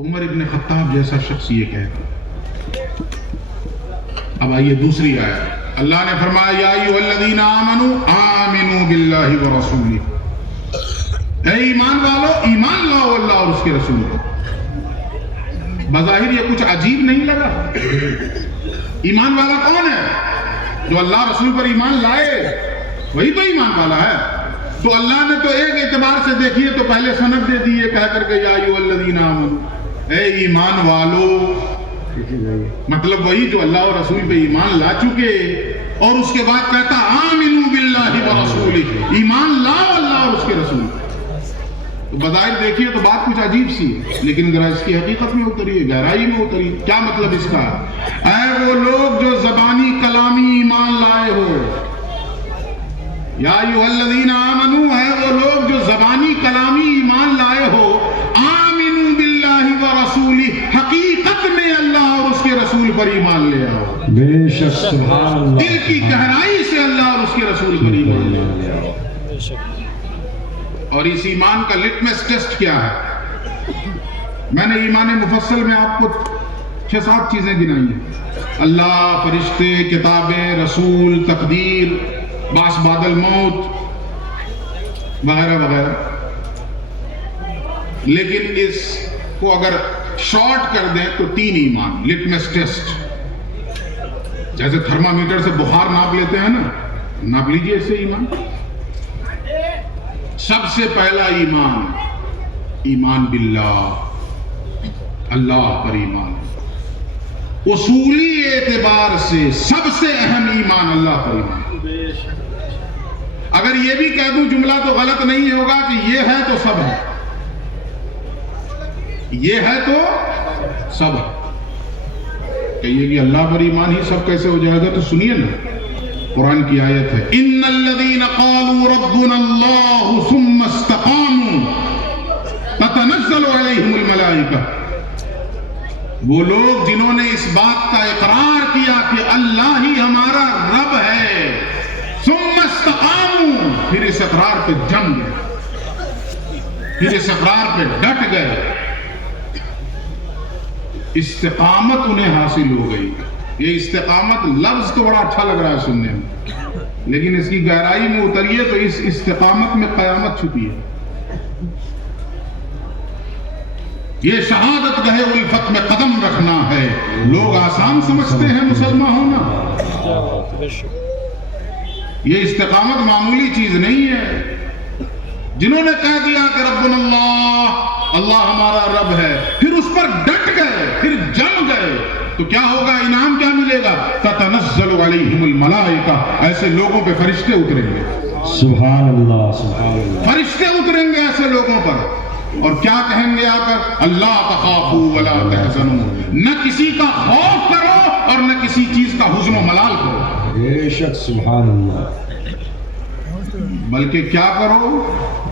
تو عمر ابن خطاب جیسا شخص یہ کہتا. اب آئیے دوسری آیت. اللہ نے فرمایا یا ایھا الذین آمنوا آمنوا باللہ ورسولہ، اے ایمان والو ایمان لاؤ اللہ اور اس کے رسول کو. بظاہر یہ کچھ عجیب نہیں لگا. ایمان والا کون ہے؟ جو اللہ رسول پر ایمان لائے وہی تو ایمان والا ہے. تو اللہ نے تو ایک اعتبار سے دیکھیے تو پہلے سند دے دی ہے کہہ کر کے یا ایھا الذین آمنوا، اے ایمان والو. مطلب وہی جو اللہ اور رسول پہ ایمان لا چکے، اور اس کے بعد کہتا آمنوا باللہ ورسولہ، ایمان لاؤ اللہ اور اس کے رسول. تو بظاہر دیکھیے تو بات کچھ عجیب سی ہے، لیکن ذرا اس کی حقیقت میں اتریے، گہرائی میں اتریے. کیا مطلب اس کا؟ اے وہ لوگ جو زبانی کلامی ایمان لائے ہو، یا ایھا الذین آمنوا، ہے وہ لوگ جو زبانی کلامی ایمان لائے ہو، آمنوا باللہ ورسولہ، حقیقت میں اللہ اور اس کے رسول پر ایمان لے آؤ. بے شک سبحان اللہ. دل کی گہرائی سے اللہ اور اس کے رسول پر ایمان لے آؤ. اور اس ایمان کا لٹمس ٹیسٹ کیا ہے؟ میں نے ایمان مفصل میں آپ کو 6-7 چیزیں گنائی ہیں. اللہ، فرشتے، کتابیں، رسول، تقدیر، بعث بعد الموت وغیرہ وغیرہ. لیکن اس کو اگر شارٹ کر دیں تو 3 ایمان لٹمس ٹیسٹ. جیسے تھرمامیٹر سے بخار ناپ لیتے ہیں نا، ناپ لیجئے اس سے ایمان. سب سے پہلا ایمان، ایمان باللہ، اللہ پر ایمان. اصولی اعتبار سے سب سے اہم ایمان اللہ پر ایمان. اگر یہ بھی کہہ دوں جملہ تو غلط نہیں ہوگا کہ یہ ہے تو سب ہے، یہ ہے تو سب ہے. کہیے کہ اللہ پر ایمان ہی سب کیسے ہو جائے گا؟ تو سنیے نا، قرآن کی آیت ہے ان الذین قالوا ربنا اللہ ثم استقاموا تتنزل علیہم الملائکہ. وہ لوگ جنہوں نے اس بات کا اقرار کیا کہ اللہ ہی ہمارا رب ہے، ثم استقاموا، پھر اس اقرار پہ جم گئے، پھر اس اقرار پہ ڈٹ گئے، استقامت انہیں حاصل ہو گئی. یہ استقامت لفظ تو بڑا اچھا لگ رہا ہے سننے میں، لیکن اس کی گہرائی میں اتریے تو اس استقامت میں قیامت چھپی ہے. یہ شہادت گاہ الفت میں قدم رکھنا ہے. لوگ آسان سمجھتے ہیں مسلمان ہونا، یہ استقامت معمولی چیز نہیں ہے. جنہوں نے کہہ دیا کہ ربنا اللہ، اللہ ہمارا رب ہے، پھر اس پر ڈٹ گئے، پھر جم گئے، تو کیا ہوگا؟ انعام کیا ملے گا؟ تتنزل علیہم الملائکہ، ایسے لوگوں پہ فرشتے اتریں گے. سبحان اللہ سبحان اللہ. فرشتے اتریں گے ایسے لوگوں پر، اور کیا کہیں گے آ کر؟ اللہ تخافوا ولا تحزنوا، نہ کسی کا خوف کرو اور نہ کسی چیز کا حزن و ملال کرو. بے شک سبحان اللہ. بلکہ کیا کرو؟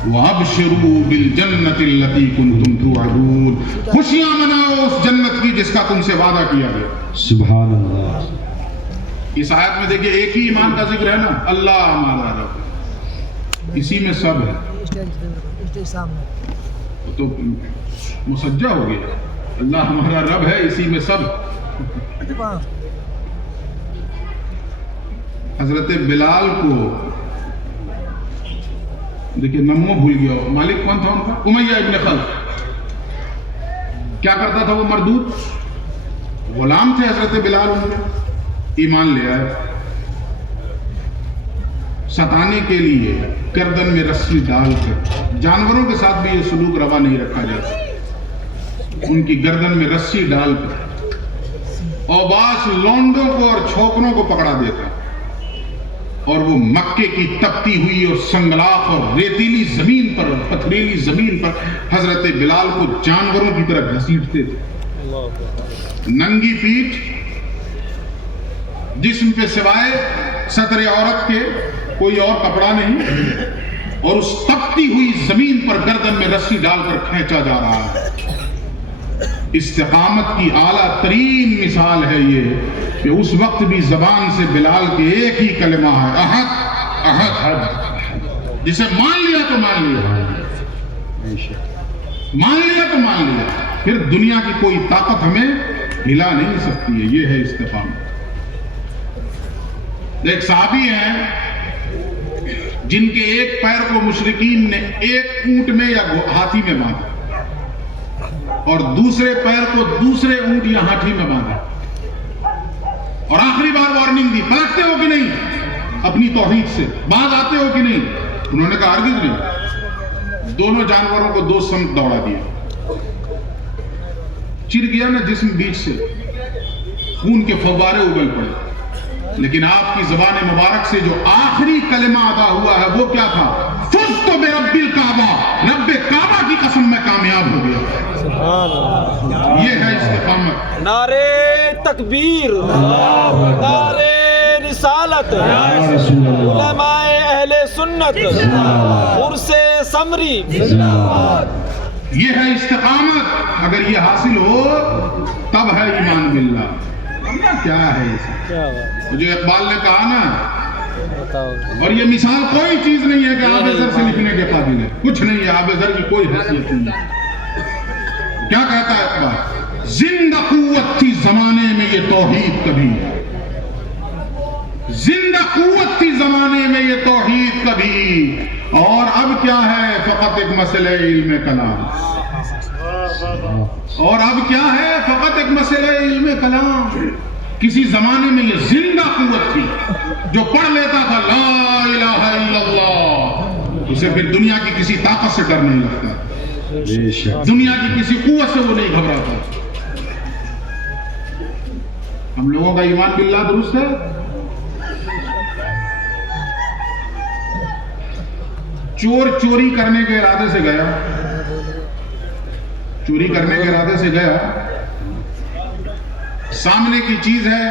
وَأَبْشِرُوا بِالْجَنَّةِ الَّتِي كُنْتُمْ تُوعَدُونَ، خوشیاں مناؤ اس جنت کی جس کا تم سے وعدہ کیا گیا. سبحان اللہ. اس آیت میں دیکھیے ایک ہی ایمان کا ذکر ہے نا، اللہ ہمارا رب، اسی میں سب ہے. تو مسجع ہو گیا، اللہ ہمارا رب ہے، اسی میں سب. حضرت بلال کو دیکھیے، نمو بھول گیا ہو، مالک کون تھا ان کا؟ امیہ ابن خلف. کیا کرتا تھا وہ مردود؟ غلام تھے حضرت بلال. ان میں ایمان لے آئے، ستانے کے لیے گردن میں رسی ڈال کر. جانوروں کے ساتھ بھی یہ سلوک روا نہیں رکھا جاتا. ان کی گردن میں رسی ڈال کر اوباس لونڈوں کو اور چھوکروں کو پکڑا دیتا، اور وہ مکے کی تپتی ہوئی اور سنگلاخ اور ریتیلی زمین پر اور پتھریلی زمین پر حضرت بلال کو جانوروں کی طرح گھسیٹتے تھے. ننگی پیٹھ، جسم پہ سوائے سطر عورت کے کوئی اور کپڑا نہیں، اور اس تپتی ہوئی زمین پر گردن میں رسی ڈال کر کھینچا جا رہا ہے. استقامت کی اعلیٰ ترین مثال ہے یہ کہ اس وقت بھی زبان سے بلال کے ایک ہی کلمہ ہے، احد احد، جسے مان لیا تو مان لیا. مان لیا تو مان لیا، پھر دنیا کی کوئی طاقت ہمیں ہلا نہیں سکتی ہے. یہ ہے استقامت. ایک صحابی ہیں جن کے ایک پیر کو مشرکین نے ایک اونٹ میں یا ہاتھی میں باندھا اور دوسرے پیر کو دوسرے اونٹ یا ہاتھی میں باندھا، اور آخری بار وارننگ دی، پلٹتے ہو کہ نہیں اپنی توحید سے، باز آتے ہو کہ نہیں؟ انہوں نے کہا ہرگز نہیں. دونوں جانوروں کو دو سمت دوڑا دیا، چر گیا نا جسم بیچ سے، خون کے فوارے اگل پڑے. لیکن آپ کی زبان مبارک سے جو آخری کلمہ ادا ہوا ہے وہ کیا تھا؟ فزت برب الکعبہ، رب کعبہ کی قسم میں کامیاب ہو گیا. سبحان اللہ. یہ ہے استقامت. نعرے تکبیر، نعرے رسالت، رسول اللہ، علماء اہل سنت، عرس سمری. یہ ہے استقامت. اگر یہ حاصل ہو تب ہے ایمان باللہ. کیا ہے اسے جو اقبال نے کہا نا، اور یہ مثال کوئی چیز نہیں ہے کہ آب زر سے لکھنے کے قابل ہے، کچھ نہیں ہے، آب زر کی کوئی حیثیت نہیں ہے. کیا کہتا ہے اقبال؟ زندہ قوت تھی زمانے میں یہ توحید کبھی، زندہ قوت تھی زمانے میں یہ توحید کبھی، اور اب کیا ہے؟ فقط ایک مسئلہ علم کلام. اور اب کیا ہے؟ فقط ایک مسئلہ علم کلام. کسی زمانے میں یہ زندہ قوت تھی، جو پڑھ لیتا تھا لا الہ الا اللہ، اسے پھر دنیا کی کسی طاقت سے ڈر نہیں لگتا، دنیا کی کسی قوت سے وہ نہیں گھبراتا. ہم لوگوں کا ایمان باللہ درست ہے؟ چور چوری کرنے کے ارادے سے گیا، چوری کرنے کے ارادے سے گیا، سامنے کی چیز ہے،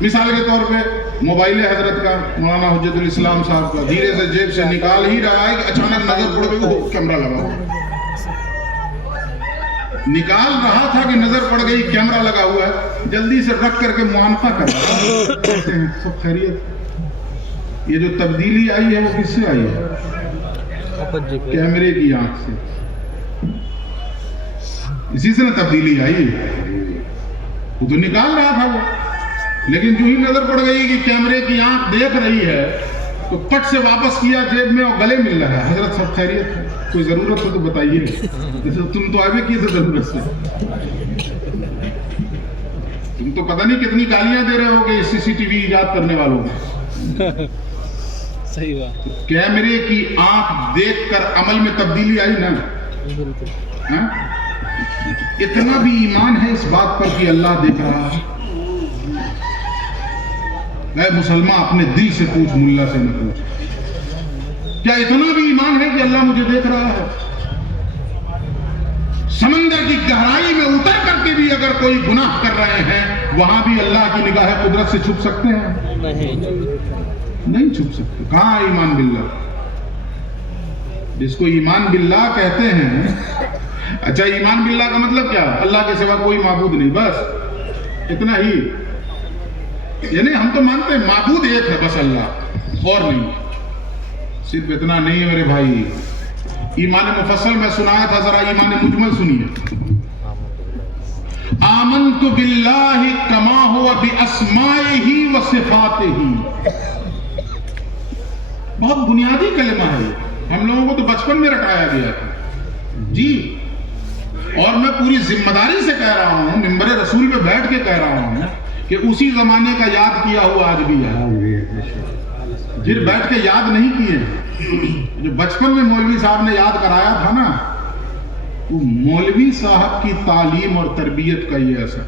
مثال کے طور پہ موبائل حضرت کا، مولانا حجت الاسلام صاحب کا، دھیرے سے جیب سے نکال ہی رہا ہے کہ اچانک نظر پڑ گئی، وہ کیمرہ لگا ہوا. نکال رہا تھا کہ نظر پڑ گئی کیمرہ لگا ہوا ہے، جلدی سے رکھ کر کے معانقہ کر رہا ہے. کہتے ہیں سب خیریت؟ یہ جو تبدیلی آئی ہے وہ کس سے آئی ہے؟ کیمرے کی آنکھ سے. اسی سے نا تبدیلی آئی ہے. وہ تو نکال رہا تھا وہ، لیکن جو ہی نظر پڑ گئی کہ کیمرے کی آنکھ دیکھ رہی ہے تو پٹ سے واپس کیا جیب میں اور گلے مل رہا ہے. حضرت سب خیریت ہے؟ کوئی ضرورت ہو تو بتائیے. جیسے تم تو آئے کیے تھے ضرورت سے، تم تو پتہ نہیں کتنی گالیاں دے رہے ہو کہ سی سی ٹی وی ایجاد کرنے والوں کو. صحیح بات. کیمرے کی آنکھ دیکھ کر عمل میں تبدیلی آئی نا. ہاں؟ اتنا بھی ایمان ہے اس بات پر کہ اللہ دیکھ رہا ہے. اے مسلمان اپنے دل سے پوچھ، ملا سے نہ پوچھ. کیا اتنا بھی ایمان ہے کہ اللہ مجھے دیکھ رہا ہے؟ سمندر کی گہرائی میں اتر کر کے بھی اگر کوئی گناہ کر رہے ہیں، وہاں بھی اللہ کی نگاہ قدرت سے چھپ سکتے ہیں؟ نہیں چھپ سکتے. کہاں ایمان باللہ؟ جس کو ایمان باللہ کہتے ہیں، اچھا ایمان باللہ کا مطلب کیا؟ اللہ کے سوا کوئی معبود نہیں، بس اتنا ہی. یعنی ہم تو مانتے ہیں معبود ایک ہے بس اللہ، اور نہیں. صرف اتنا نہیں ہے میرے بھائی. ایمان مفصل میں سنایا تھا، ذرا ایمان مجمل سنیے. آمنت باللہ کما ہوا باسمائہ و صفاتہ. بہت بنیادی کلمہ ہے، ہم لوگوں کو تو بچپن میں رٹایا گیا تھا جی. اور میں پوری ذمہ داری سے کہہ رہا ہوں، منبر رسول پہ بیٹھ کے کہہ رہا ہوں کہ اسی زمانے کا یاد کیا ہوا آج بھی ہے. پھر بیٹھ کے یاد نہیں کیے. جو بچپن میں مولوی صاحب نے یاد کرایا تھا نا، وہ مولوی صاحب کی تعلیم اور تربیت کا یہ اثر،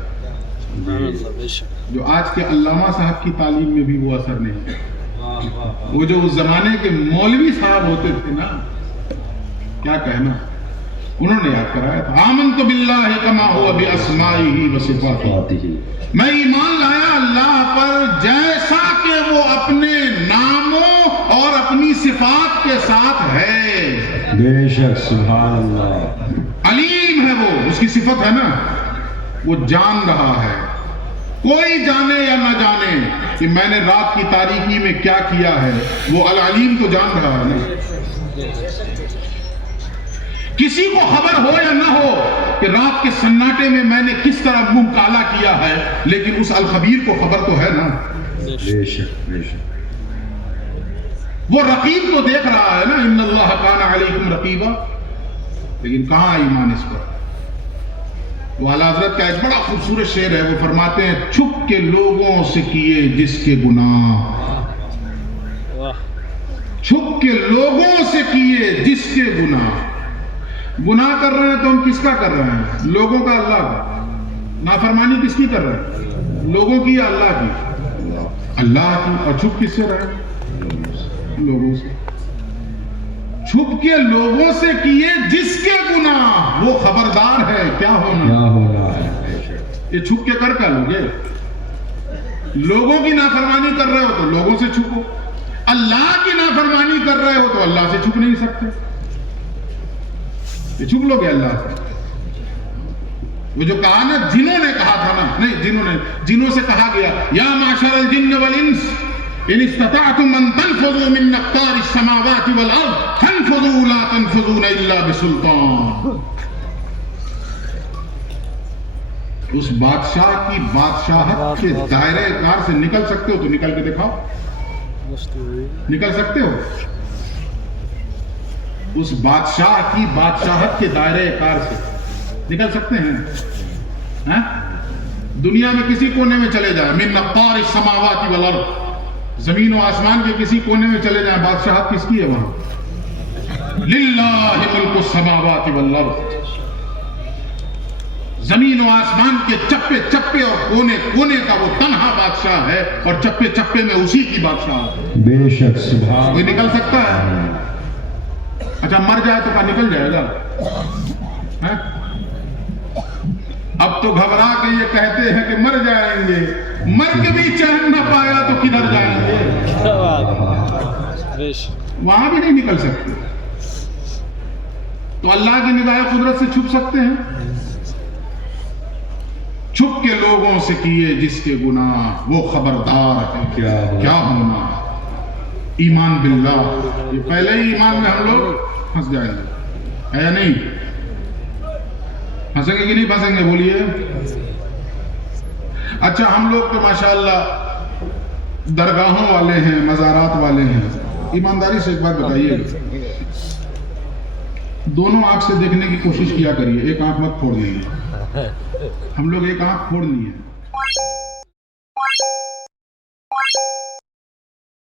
جو آج کے علامہ صاحب کی تعلیم میں بھی وہ اثر نہیں. وہ جو اس زمانے کے مولوی صاحب ہوتے تھے نا، کیا کہنا، انہوں نے یاد کرایا تھا. آمنت باللہ کما ہوا باسمائہ و صفاتہ. میں ایمان لایا اللہ پر جیسا کہ وہ اپنے ناموں اور اپنی صفات کے ساتھ ہے. بے شک. سبحان اللہ. علیم ہے وہ، اس کی صفت ہے نا، وہ جان رہا ہے. کوئی جانے یا نہ جانے کہ میں نے رات کی تاریکی میں کیا کیا ہے، وہ العلیم تو جان رہا ہے نا. کسی کو خبر ہو یا رات کے سناٹے میں میں نے کس طرح منہ کالا کیا ہے، لیکن اس الخبیر کو خبر تو ہے نا، بے شک بے شک. وہ رقیب تو دیکھ رہا ہے نا، ان اللہ کان علیکم رقیبا، لیکن کہاں ایمان اس پر؟ وہ اعلیٰ حضرت کا ایک بڑا خوبصورت شعر ہے، وہ فرماتے ہیں چھپ کے لوگوں سے کیے جس کے گناہ، چھپ کے لوگوں سے کیے جس کے گناہ کر رہے ہیں تو ہم کس کا کر رہے ہیں؟ لوگوں کا، اللہ کا. نافرمانی کس کی کر رہے ہیں؟ لوگوں کی یا اللہ کی؟ اللہ کی. اور چھپ کس سے رہے؟ لوگوں سے. چھپ کے لوگوں سے کیے جس کے گناہ، وہ خبردار ہے کیا ہونا. کیا ہو رہا ہے؟ بے شک. یہ چھپ کے کر لوگے. لوگوں کی نافرمانی کر رہے ہو تو لوگوں سے چھپو، اللہ کی نافرمانی کر رہے ہو تو اللہ سے چھپ نہیں سکتے. یہ چھپ لو گے اللہ سے. وہ جو کہا نا، جنوں نے کہا تھا نا، نہیں جنوں سے کہا گیا یا معشر الجن والانس ان استطعتم ان تنفذوا من اقطار السماوات والارض فانفذوا لا تنفذون الا بسلطان. اس بادشاہ کی بادشاہت کے دائرے کار سے نکل سکتے ہو تو نکل کے دکھاؤ. نکل سکتے ہو؟ اس بادشاہ کی بادشاہت کے دائرے کار سے نکل سکتے ہیں؟ دنیا میں کسی کونے میں چلے جائیں، من اقطار السماوات والارض، زمین و آسمان کے کسی کونے میں چلے جائیں، بادشاہت کس کی ہے وہاں؟ للہ ملک السماوات والارض. زمین و آسمان کے چپے چپے اور کونے کونے کا وہ تنہا بادشاہ ہے، اور چپے چپے میں اسی کی بادشاہ ہے. بے شک. سبحان. کوئی نکل سکتا ہے؟ اچھا مر جائے تو کہاں نکل جائے گا؟ اب تو گھبرا کے یہ کہتے ہیں کہ مر جائیں گے، مر کے بھی چین نہ پایا تو کدھر جائیں گے؟ وہاں بھی نہیں نکل سکتے. تو اللہ کی نگاہ قدرت سے چھپ سکتے ہیں؟ چھپ کے لوگوں سے کیے جس کے گناہ، وہ خبردار ہے کیا ہونا. ایمان باللہ، یہ پہلے ہی ایمان میں ہم لوگ پھنس جائیں گے، ہے یا نہیں؟ پھنسیں گے کہ نہیں پھنسیں گے؟ بولیے. اچھا ہم لوگ تو ماشاءاللہ درگاہوں والے ہیں، مزارات والے ہیں. ایمانداری سے ایک بات بتائیے، دونوں آنکھ سے دیکھنے کی کوشش کیا کریے، ایک آنکھ مت پھوڑ لیجیے. ہم لوگ ایک آنکھ پھوڑ لی ہے.